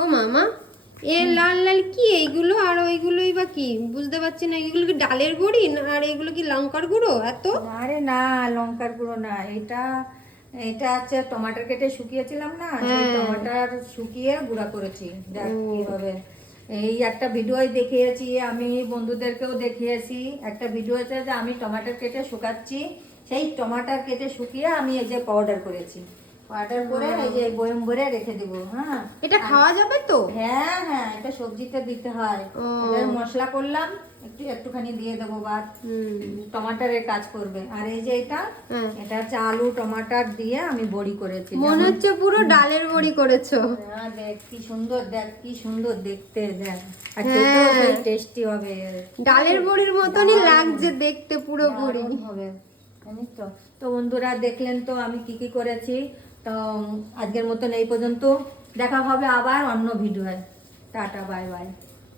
ও মামা, এ লাল লাল কি এইগুলো আর ওইগুলোই বা কি বুঝতে পারছি না। এগুলো কি ডালের বড়ি না আর এগুলো কি লঙ্কার গুঁড়ো এত? আরে না, লঙ্কার গুঁড়ো না, এটা এটা হচ্ছে টমাটার কেটে শুকিয়েছিলাম না, সেই হ্যাঁ। টমাটার শুকিয়ে গুঁড়া করেছি। ও। দেখ কিভাবে, এই একটা ভিডিওয় দেখিয়েছি, আমি বন্ধুদেরকেও দেখিয়েছি। একটা ভিডিওতে যে আমি টমাটার কেটে শুকাচ্ছি, সেই টমাটার কেটে শুকিয়ে আমি এই যে পাউডার করেছি। পাউডার করে এই যে বয়ম ভরে রেখে দিব। হ্যাঁ, এটা খাওয়া যাবে তো? হ্যাঁ হ্যাঁ, এটা সবজিতে দিতে হয়। ও। এটা মশলা করলাম, একটুখানি দিয়ে দেবো, বা হুম। টমাটারের কাজ করবে। আর এই যে এটা, হ্যাঁ। এটা হচ্ছে আলু টমাটার দিয়ে আমি বড়ি করেছি। মনে হচ্ছে পুরো ডালের বড়ি করেছো। হ্যাঁ, দেখ কি সুন্দর, দেখ কি সুন্দর দেখতে, দেখ। আর খেতেও হ্যাঁ, সেই টেস্টি হবে। ডালের বড়ির মতনই দারুণ, লাগছে দেখতে পুরোপুরি। দারুণ হবে, জানিস তো। তো বন্ধুরা দেখলেন তো আমি কি কি করেছি। তো আজকের মতন এই পর্যন্ত, দেখা হবে আবার অন্য ভিডিওয়। Tata, bye bye.